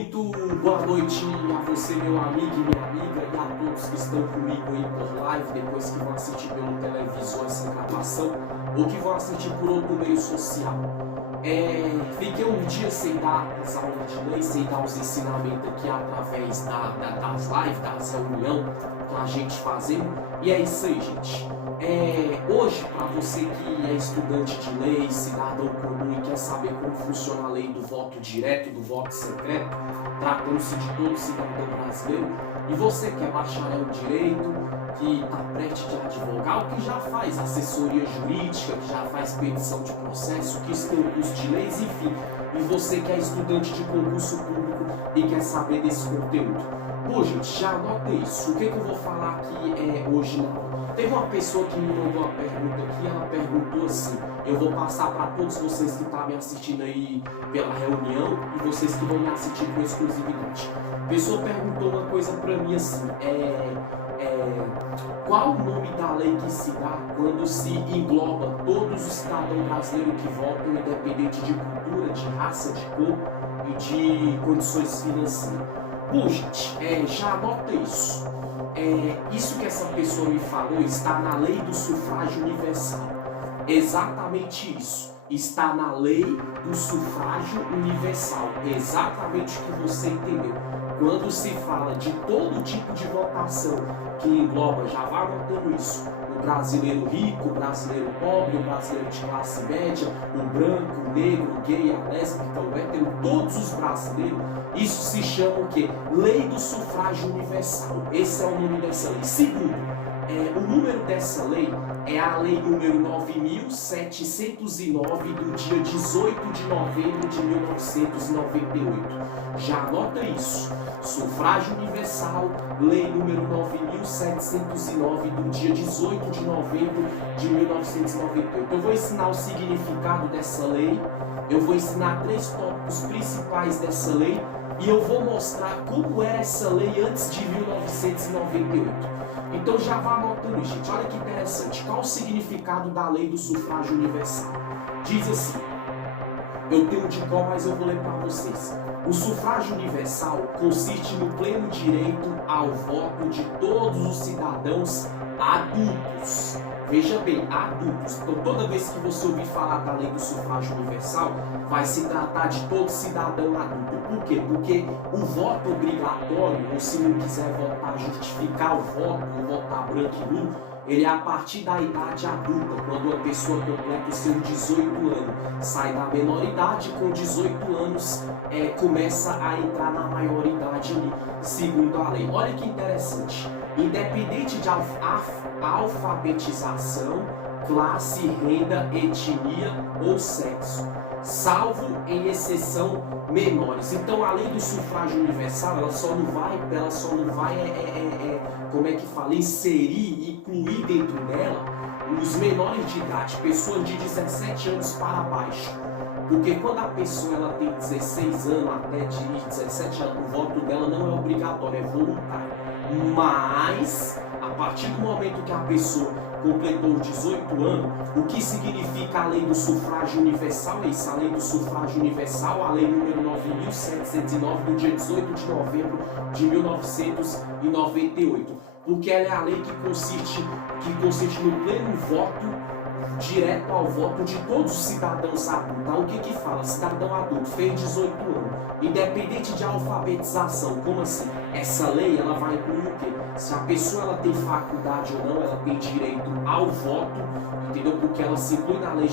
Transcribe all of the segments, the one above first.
Muito boa noite a você, meu amigo e minha amiga, e a todos que estão comigo aí por live, depois que vão assistir pelo televisor essa gravação, ou que vão assistir por outro meio social. Fiquei um dia sem dar as aulas de lei, sem dar os ensinamentos aqui através das lives, das reuniões que a gente fazendo, e é isso aí, gente. Hoje, para você que é estudante de lei, cidadão comum e quer saber como funciona a lei do voto direto, do voto secreto, tratando-se de todo cidadão brasileiro, e você que é bacharel em direito, que está prestes a advogar, ou que já faz assessoria jurídica, que já faz petição de processo, que estuda curso de leis, enfim, e você que é estudante de concurso público e quer saber desse conteúdo. Bom, gente, já anota isso. O que eu vou falar aqui hoje na aula? Teve uma pessoa que me mandou uma pergunta aqui, ela perguntou assim, eu vou passar para todos vocês que estão me assistindo aí pela reunião e vocês que vão me assistir com exclusividade. A pessoa perguntou uma coisa para mim assim, qual o nome da lei que se dá quando se engloba todos os cidadãos brasileiros que votam, independente de cultura, de raça, de cor e de condições financeiras? Bom, gente, já anota isso. Isso que essa pessoa me falou está na lei do sufrágio universal. Exatamente isso. Está na lei do sufrágio universal. Exatamente o que você entendeu. Quando se fala de todo tipo de votação que engloba, já vai anotando isso, o brasileiro rico, o brasileiro pobre, o brasileiro de classe média, o branco, o negro, o gay, a lésbica, o hétero, todos os brasileiros, isso se chama o quê? Lei do sufrágio universal. Esse é o nome dessa lei. Segundo, o número dessa lei é a lei número 9.709 do dia 18 de novembro de 1998. Já anota isso. Sufrágio universal, lei número 9.709 do dia 18 de novembro de 1998. Eu vou ensinar o significado dessa lei, eu vou ensinar 3 tópicos principais dessa lei e eu vou mostrar como era essa lei antes de 1998. Então já vá anotando, gente. Olha que interessante. Qual o significado da lei do sufrágio universal? Diz assim, eu tenho de cor, mas eu vou ler para vocês. O sufrágio universal consiste no pleno direito ao voto de todos os cidadãos adultos. Veja bem, adultos. Então toda vez que você ouvir falar da lei do sufrágio universal, vai se tratar de todo cidadão adulto. Por quê? Porque o voto obrigatório, ou se não quiser votar, justificar o voto, ou votar branco e nulo, ele é a partir da idade adulta, quando a pessoa completa os seus 18 anos. Sai da menoridade, com 18 anos começa a entrar na maioridade ali, segundo a lei. Olha que interessante. Independente de alfabetização, classe, renda, etnia ou sexo, salvo em exceção menores. Então a lei do sufrágio universal, ela só não vai como é que fala, inserir, incluir dentro dela os menores de idade, pessoas de 17 anos para baixo. Porque quando a pessoa ela tem 16 anos até de 17 anos, o voto dela não é obrigatório, é voluntário. Mas, a partir do momento que a pessoa completou 18 anos, o que significa a lei do sufrágio universal? A lei do sufrágio universal, a lei número 9.709 do dia 18 de novembro de 1998. Porque ela é a lei que consiste no pleno voto, direto ao voto de todos os cidadãos adultos. O que fala? Cidadão adulto, fez 18 anos, independente de alfabetização. Como assim? Essa lei, ela vai incluir o quê? Se a pessoa ela tem faculdade ou não, ela tem direito ao voto, entendeu? Porque ela se inclui na lei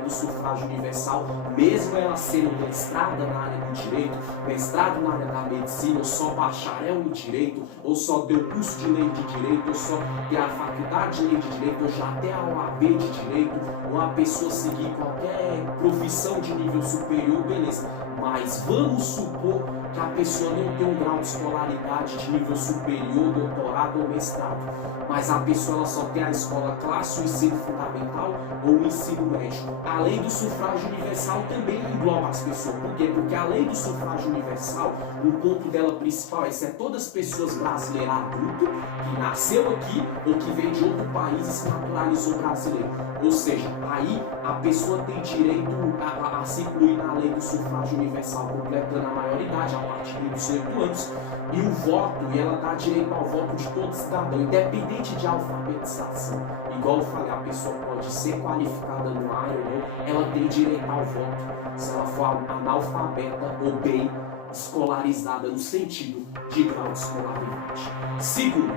do sufrágio universal, mesmo ela sendo mestrada na área do direito, mestrado na área da medicina, ou só bacharel em direito, ou só deu curso de lei de direito, ou só tem a faculdade de lei de direito, ou já tem a OAB de direito, ou a pessoa seguir qualquer profissão de nível superior, beleza. Mas vamos supor que a pessoa não tem um grau de escolaridade de nível superior, doutorado ou mestrado, mas a pessoa ela só tem a escola classe, o ensino fundamental ou o ensino médio. A lei do sufrágio universal também engloba as pessoas. Por quê? Porque a lei do sufrágio universal, o ponto dela principal é se todas as pessoas brasileiras adultas que nasceu aqui ou que veio de outro país e se naturalizou brasileiro. Ou seja, aí a pessoa tem direito a se incluir na lei do sufrágio universal. universal completando a maioridade a partir dos 18 anos, e o voto, e ela dá direito ao voto de todo cidadão, independente de alfabetização. Igual eu falei, a pessoa pode ser qualificada no área ou não, ela tem direito ao voto, se ela for analfabeta ou bem escolarizada no sentido de grau de escolaridade. Segundo,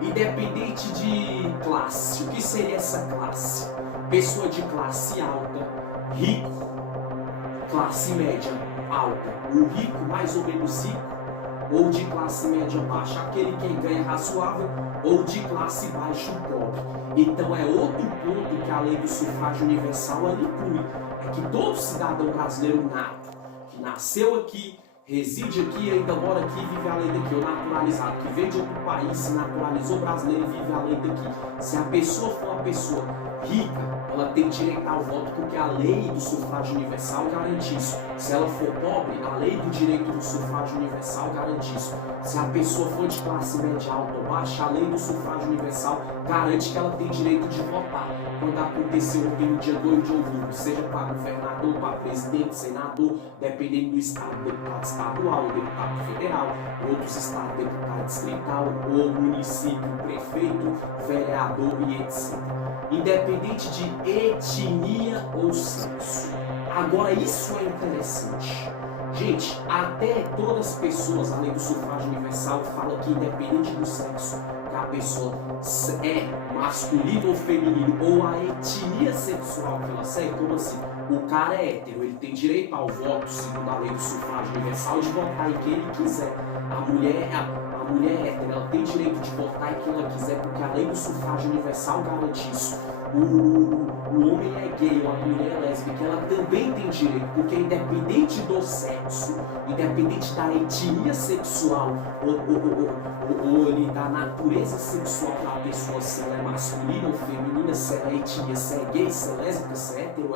independente de classe. O que seria essa classe? Pessoa de classe alta, rico, classe média alta. O rico, mais ou menos rico, ou de classe média baixa, aquele que ganha razoável, ou de classe baixa, o pobre. Então é outro ponto que a lei do sufrágio universal inclui. É que todo cidadão brasileiro nato, que nasceu aqui, reside aqui, ainda mora aqui, vive além daqui, ou naturalizado, que veio de outro país, se naturalizou brasileiro e vive além daqui. Se a pessoa for uma pessoa rica, ela tem direito ao voto porque a lei do sufrágio universal garante isso. Se ela for pobre, a lei do direito do sufrágio universal garante isso. Se a pessoa for de classe média alta ou baixa, a lei do sufrágio universal garante que ela tem direito de votar quando acontecer no dia 2 de outubro, seja para governador, para presidente, senador, dependendo do estado, deputado estadual, deputado federal, outros estados, deputado distrital, ou município, prefeito, vereador e etc. Independente de etnia ou sexo. Agora, isso é interessante. Gente, até todas as pessoas, além do sufrágio universal, fala que independente do sexo, que a pessoa é masculino ou feminino, ou a etnia sexual que ela segue, como assim? O cara é hétero, ele tem direito ao voto, segundo a lei do sufrágio universal, de votar em quem ele quiser. A mulher é hétero, ela tem direito de votar em quem ela quiser, porque a lei do sufrágio universal garante isso. O homem é gay ou a mulher é lésbica, ela também tem direito, porque independente do sexo, independente da etnia sexual ou da natureza sexual da pessoa, se ela é masculina ou feminina, se ela é etnia, se é gay, se é lésbica, se é hétero,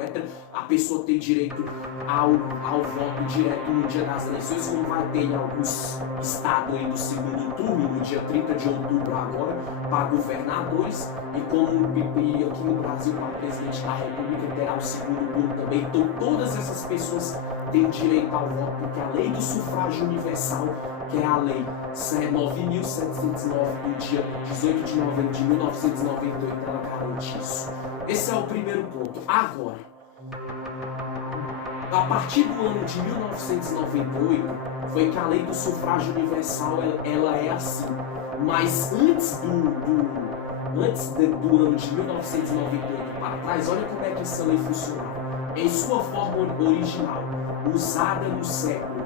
a pessoa tem direito ao voto direto no dia das eleições, como vai ter em alguns estados aí do segundo turno, no dia 30 de outubro agora, para governadores, e como aqui no Brasil, para o presidente da República, terá o segundo turno também. Então todas essas pessoas têm direito ao voto, porque a lei do sufrágio universal, que é a lei 9.709 do dia 18 de novembro de 1998, ela garante isso. Esse é o primeiro ponto. Agora, a partir do ano de 1998, foi que a lei do sufrágio universal ela é assim. Mas antes do ano de 1998 para trás, olha como é que essa lei funcionava. Em sua forma original, usada no século,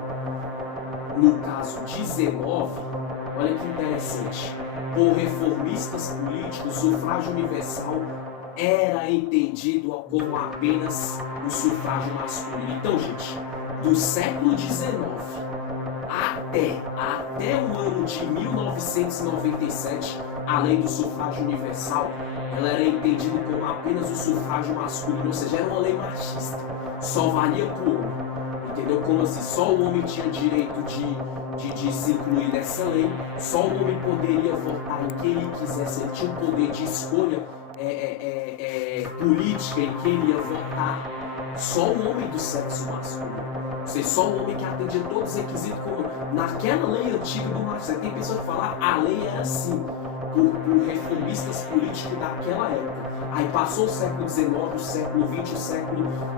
no caso 19, olha que interessante, por reformistas políticos, o sufrágio universal era entendido como apenas o sufrágio masculino. Então, gente, do século XIX até o ano de 1997, a lei do sufrágio universal, ela era entendida como apenas o sufrágio masculino, ou seja, era uma lei machista, só valia para o homem, entendeu? Como assim, só o homem tinha direito de se incluir nessa lei, só o homem poderia votar em quem ele quisesse, ele tinha o poder de escolha política em quem ele ia votar, só o homem do sexo masculino. Ou seja, só o homem que atendia todos os requisitos, como naquela lei antiga do machismo. Tem pessoas que falam, a lei era assim, por reformistas políticos daquela época. Aí passou o século XIX, o século XX, o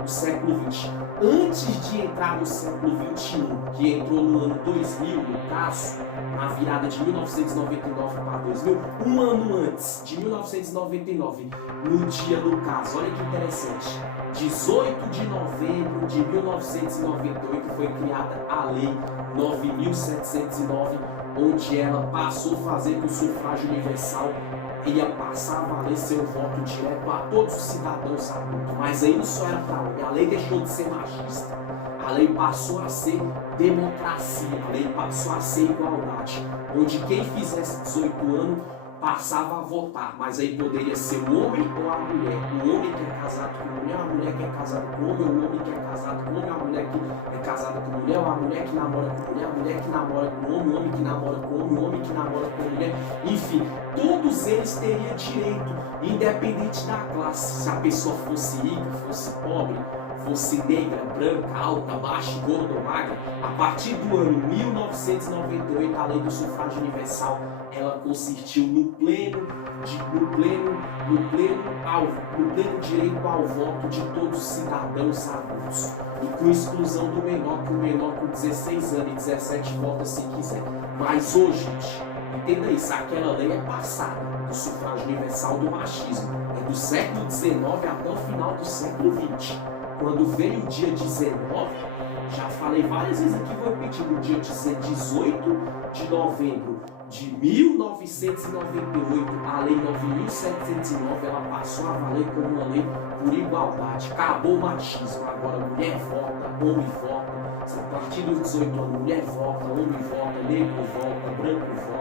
século XX. Antes de entrar no século XXI, que entrou no ano 2000, no caso, na virada de 1999 para 2000, um ano antes, de 1999, no dia do caso, olha que interessante, 18 de novembro de 1998 foi criada a Lei 9.709, onde ela passou a fazer que o sufrágio universal ia passar a valer seu voto direto a todos os cidadãos adultos. Mas aí não só era para homem, a lei deixou de ser machista. A lei passou a ser democracia, a lei passou a ser igualdade, onde quem fizesse 18 anos passava a votar, mas aí poderia ser o homem ou a mulher. O homem que é casado com a mulher que é casada com o homem, o homem que é casado com o homem, a mulher que é casada com a mulher, ou a mulher que namora com a mulher que namora com o homem que namora com o homem que namora com a mulher. Enfim, todos eles teriam direito, independente da classe. Se a pessoa fosse rica, fosse pobre, fosse negra, branca, alta, baixa, gorda ou magra, a partir do ano 1998, a lei do sufrágio universal, ela consistiu no pleno direito ao voto de todos os cidadãos adultos, e com exclusão do menor, que o menor com 16 anos e 17 vota se quiser. Mas hoje, gente, entenda isso, aquela lei é passada, do sufrágio universal do machismo, é do século XIX até o final do século XX. Quando veio o dia 19, já falei várias vezes aqui, vou repetir, no dia 18 de novembro de 1998, a Lei 9.709, ela passou a valer como uma lei por igualdade. Acabou o machismo, agora mulher vota, homem vota. A partir dos 18 anos, mulher vota, homem vota, negro vota, branco vota,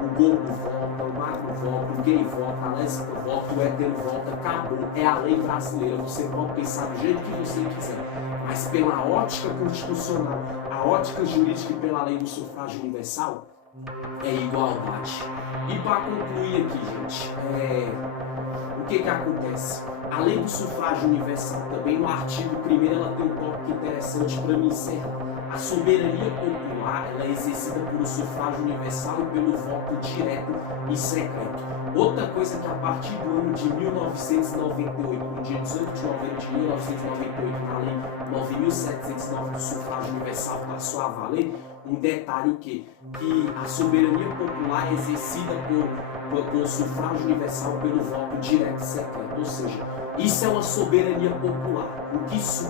o gordo vota, o magro vota, o gay vota, a lésbica vota, o hétero vota. Acabou, é a lei brasileira. Você pode pensar do jeito que você quiser, mas pela ótica constitucional, a ótica jurídica e pela lei do sufrágio universal, é igualdade. E para concluir aqui, gente, o que acontece? A lei do sufrágio universal, também no artigo 1º, ela tem um tópico interessante para me encerrar. A soberania popular, ela é exercida pelo sufrágio universal e pelo voto direto e secreto. Outra coisa que a partir do ano de 1998, no dia 18 de novembro de 1998, na lei 9.709 do sufrágio universal passou a valer, um detalhe o quê? Que a soberania popular é exercida por sufrágio universal pelo voto direto e secreto. Ou seja, isso é uma soberania popular. O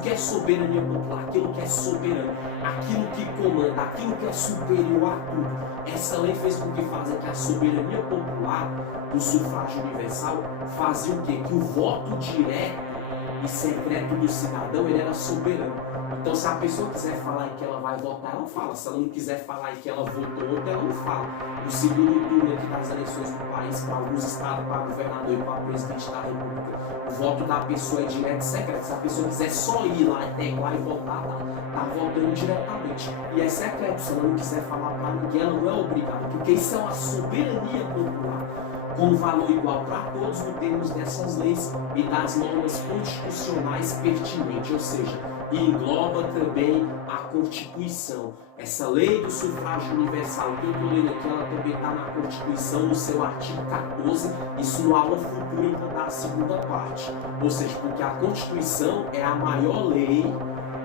que é soberania popular? Aquilo que é soberano, aquilo que comanda, aquilo que é superior a tudo. Essa lei fez com que a soberania popular do sufrágio universal fazia o quê? Que o voto direto e secreto do cidadão, ele era soberano. Então, se a pessoa quiser falar que ela vai votar, ela fala. Se ela não quiser falar que ela votou outra, ela não fala. No segundo turno aqui das eleições do país, para alguns estados, para governador e para presidente da república, o voto da pessoa é direto e secreto. Se a pessoa quiser só ir lá e pegar e votar, tá votando diretamente. E é secreto. Se ela não quiser falar para ninguém, ela não é obrigada, porque isso é uma soberania popular, com valor igual para todos no termos dessas leis e das normas constitucionais pertinentes, ou seja, engloba também a Constituição. Essa lei do sufrágio universal que eu estou lendo aqui, ela também está na Constituição, no seu artigo 14, isso no aula futura eu vou dar a segunda parte. Ou seja, porque a Constituição é a maior lei,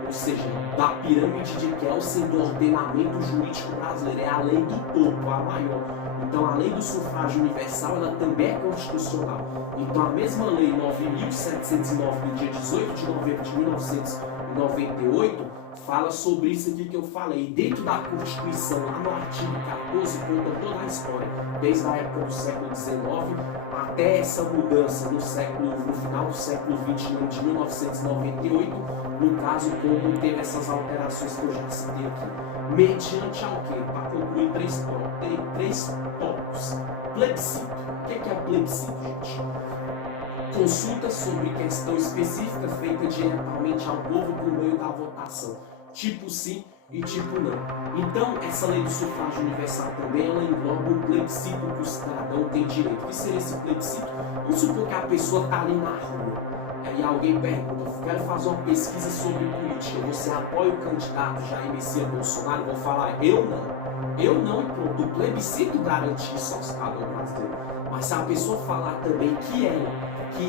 ou seja, da pirâmide de Kelsen do ordenamento jurídico brasileiro, é a lei do topo, a maior. Então a lei do sufrágio universal, ela também é constitucional. Então a mesma lei 9.709 do dia 18 de novembro de 1998 fala sobre isso aqui que eu falei. E dentro da Constituição, lá no artigo 14, conta toda a história, desde a época do século XIX até essa mudança no final do século XX, de 1998, no caso como teve essas alterações que eu já citei aqui. Mediante ao quê? Para concluir três tópicos. Plebiscito. O que é plebiscito, gente? Consulta sobre questão específica feita diretamente ao povo por meio da votação. Tipo sim e tipo não. Então, essa lei do sufrágio universal também, ela engloba o plebiscito que o cidadão tem direito. O que seria esse plebiscito? Vamos supor que a pessoa está ali na rua. Aí alguém pergunta, eu quero fazer uma pesquisa sobre política, você apoia o candidato Jair Messias Bolsonaro? Eu vou falar, eu não, e pronto. O plebiscito garante isso ao cidadão brasileiro. Mas se a pessoa falar também que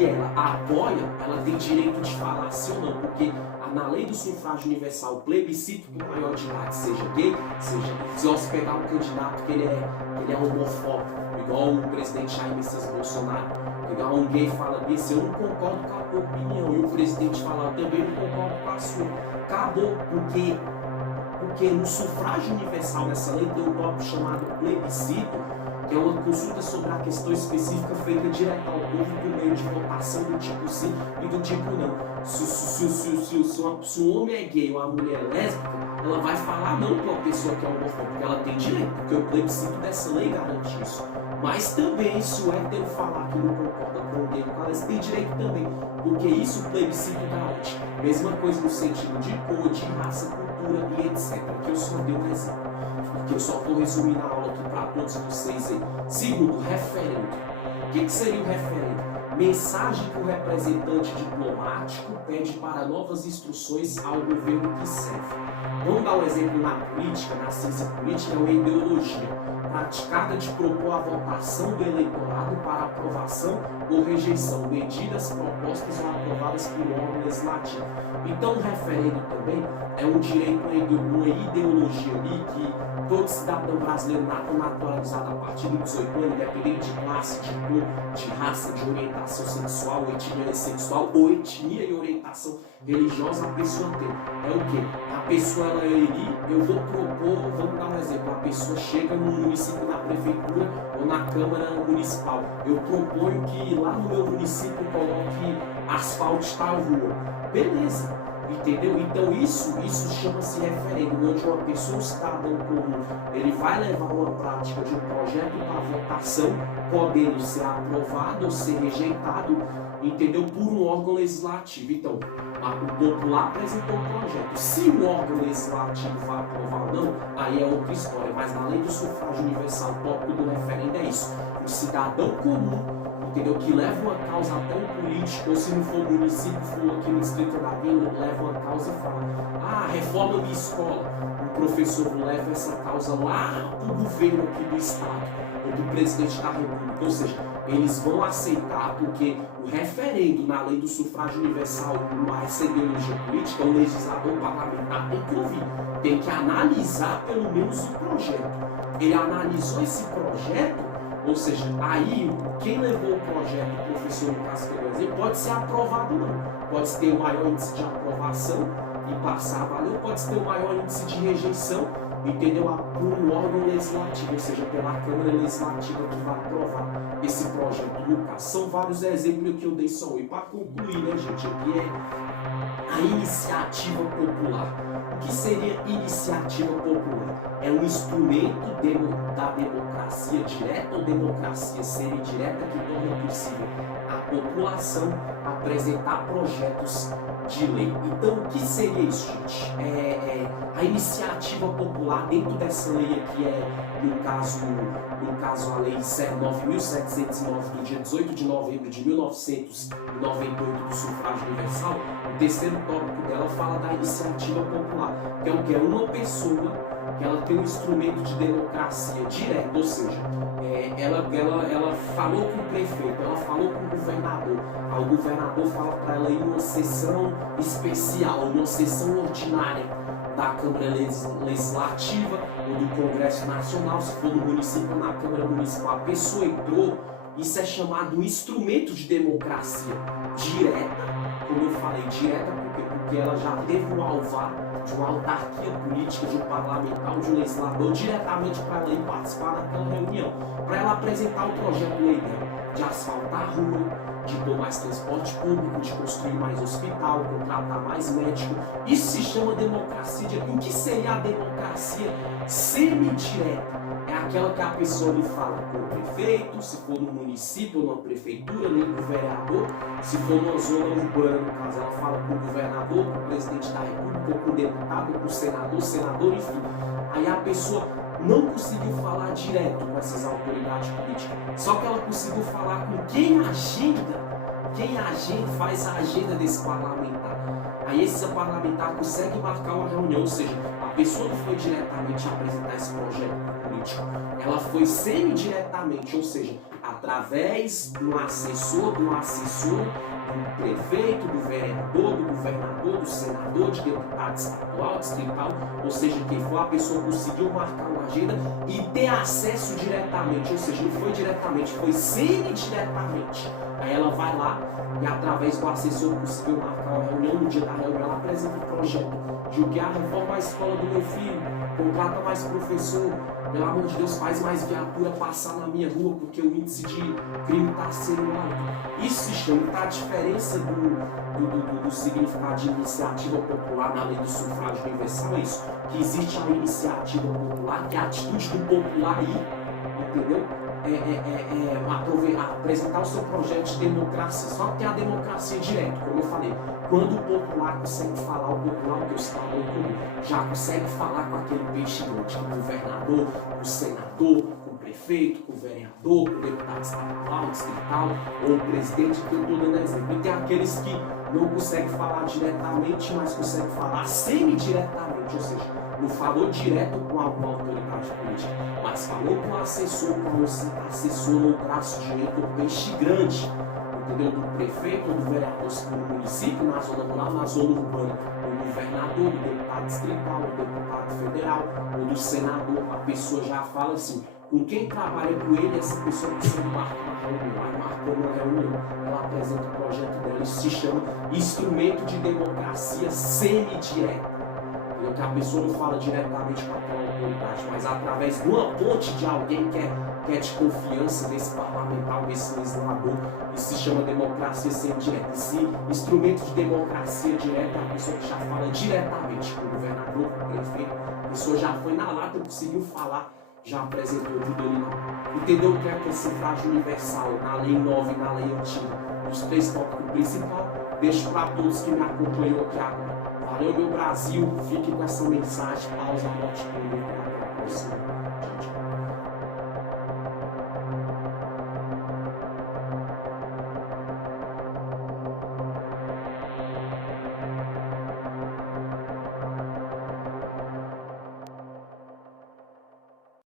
ela apoia, ela tem direito de falar sim ou não, porque na lei do sufrágio universal, o plebiscito do maior de idade, seja gay, seja se você pegar um candidato que ele é homofóbico, igual o presidente Jair Messias Bolsonaro, pegar um gay e fala desse, eu não concordo com a tua opinião, e o presidente fala, eu também não concordo com a sua. Acabou, porque no sufrágio universal dessa lei tem um tópico chamado plebiscito, que é uma consulta sobre a questão específica feita direto ao povo por meio de votação do tipo sim e do tipo não. Se um homem é gay ou a mulher é lésbica, ela vai falar não para uma pessoa que é homofóbica, porque ela tem direito, porque o plebiscito dessa lei garante isso. Mas também, se o hétero falar que não concorda com o gay, o tem direito também, porque isso o plebiscito garante. Mesma coisa no sentido de cor, de raça, cultura. prefeitura e etc. Que eu só dei um exemplo. E que eu só estou resumindo a aula aqui para todos vocês aí. Segundo, referendo. O que seria o referendo? Mensagem que o representante diplomático pede para novas instruções ao governo que serve. Vamos dar um exemplo na política, na ciência política, é uma ideologia praticada de propor a votação do eleitorado para aprovação ou rejeição, medidas propostas ou aprovadas por um órgão legislativo. Então, o referendo também é um direito, uma ideologia ali que todo cidadão brasileiro naturalizado a partir dos 18 anos, independente de classe, de cor, de raça, de orientação sexual, etnia sexual ou etnia e orientação religiosa, a pessoa tem. É o quê? A pessoa, ela ali, eu vou propor, vamos dar um exemplo, a pessoa chega no município, na prefeitura ou na Câmara Municipal. Eu proponho que lá no meu município coloque asfalto tal rua. Beleza. Entendeu? Então isso chama-se referendo, onde uma pessoa, um cidadão comum, ele vai levar uma prática de um projeto para votação, podendo ser aprovado ou ser rejeitado, entendeu? Por um órgão legislativo. Então, o popular apresentou um projeto. Se o órgão legislativo vai aprovar ou não, aí é outra história. Mas na lei do sufrágio universal, o tópico do referendo é isso. O cidadão comum, entendeu? Que leva uma causa até um político, ou se não for município, for aqui no distrito da Vila, leva uma causa e fala: reforma minha escola. O professor leva essa causa lá para o governo aqui do estado, ou do presidente da república. Ou seja, eles vão aceitar, porque o referendo na lei do sufrágio universal, essa ideologia política, o legislador parlamentar tem que ouvir, tem que analisar pelo menos o projeto. Ele analisou esse projeto. Ou seja, aí quem levou o projeto, o professor Lucas Queiroz, pode ser aprovado ou não. Pode ter o maior índice de aprovação e passar a valer, pode ter o maior índice de rejeição, entendeu? Por um órgão legislativo, ou seja, pela Câmara Legislativa que vai aprovar esse projeto. Lucas, são vários exemplos que eu dei só. E para concluir, né, gente, aqui é a iniciativa popular. O que seria iniciativa popular? É um instrumento da democracia direta ou democracia semi-direta que torna possível a população apresentar projetos de lei. Então, o que seria isso, gente? A iniciativa popular dentro dessa lei aqui no caso a lei 9.709 do dia 18 de novembro de 1998 do sufrágio universal. O terceiro tópico dela fala da iniciativa popular, que é o que? É uma pessoa que ela tem um instrumento de democracia direta, ou seja, ela falou com o prefeito, ela falou com o governador, aí o governador fala para ela ir numa sessão especial, numa sessão ordinária da Câmara Legislativa ou do Congresso Nacional, se for no município ou na Câmara Municipal, a pessoa entrou, isso é chamado um instrumento de democracia direta, como eu falei, direta porque ela já teve o alvar de uma autarquia política, de um parlamentar, de um legislador, diretamente para ela ir participar daquela reunião, para ela apresentar o projeto de lei dela, de asfaltar a rua, de pôr mais transporte público, de construir mais hospital, contratar mais médico. Isso se chama democracia. O que seria a democracia semi-direta? É aquela que a pessoa lhe fala com o prefeito, se for no município ou numa prefeitura, nem com o vereador, se for numa zona urbana, no caso, ela fala com o governador, com o presidente da república, ou com o deputado, ou com o senador, enfim. Aí a pessoa não conseguiu falar direto com essas autoridades políticas, só que ela conseguiu falar com quem faz a agenda desse parlamentar. Aí esse parlamentar consegue marcar uma reunião, ou seja, a pessoa não foi diretamente apresentar esse projeto político, ela foi semi-diretamente, ou seja, através de um assessor, do prefeito, do vereador, do governador, do senador, de deputado estadual, distrital, ou seja, quem for, a pessoa conseguiu marcar uma agenda e ter acesso diretamente, ou seja, não foi diretamente, foi semi-diretamente. Aí ela vai lá e através do assessor conseguiu marcar uma reunião, no dia da reunião ela apresenta o projeto de o que a reforma a escola do meu filho, contrata mais professor, pelo amor de Deus, faz mais viatura passar na minha rua, porque o índice de crime está sendo alto. Isso se chama, a diferença do significado de iniciativa popular na lei do sufrágio universal é isso, que existe a iniciativa popular, que é a atitude do popular ir entendeu? Apresentar o seu projeto de democracia. Só que tem a democracia direta, como eu falei. Quando o popular consegue falar, o popular, o Deus falou comum, já consegue falar com aquele peixe grande, com o governador, com o senador, com o prefeito, com o vereador, com o deputado estadual, distrital, ou o presidente, que eu estou dando exemplo. E tem aqueles que não conseguem falar diretamente, mas conseguem falar semi-diretamente, ou seja, não falou direto com alguma autoridade política, mas falou com o assessor, no braço direito, o peixe grande, entendeu? Do prefeito ou do vereador, no município, na zona rural, na zona urbana, do governador, do deputado distrital, do deputado federal, ou do senador. A pessoa já fala assim, com quem trabalha com ele, essa pessoa precisa marcar uma reunião. Aí marcou uma reunião, ela apresenta o projeto dela, isso se chama instrumento de democracia semi-direta. Que a pessoa não fala diretamente com aquela autoridade, mas através de uma ponte de alguém que é de confiança desse parlamentar, desse legislador. Isso se chama democracia semi-direta. Esse instrumento de democracia direta é a pessoa que já fala diretamente com o governador, com o prefeito. A pessoa já foi na lata, conseguiu falar, já apresentou tudo ali não. Entendeu o que é aquele sufrágio universal na lei nova e na lei antiga? Os três tópicos principais. Deixo para todos que me acompanham aqui agora. Valeu, meu Brasil. Fique com essa mensagem. Pausa, morte, até a próxima. Tchau, tchau.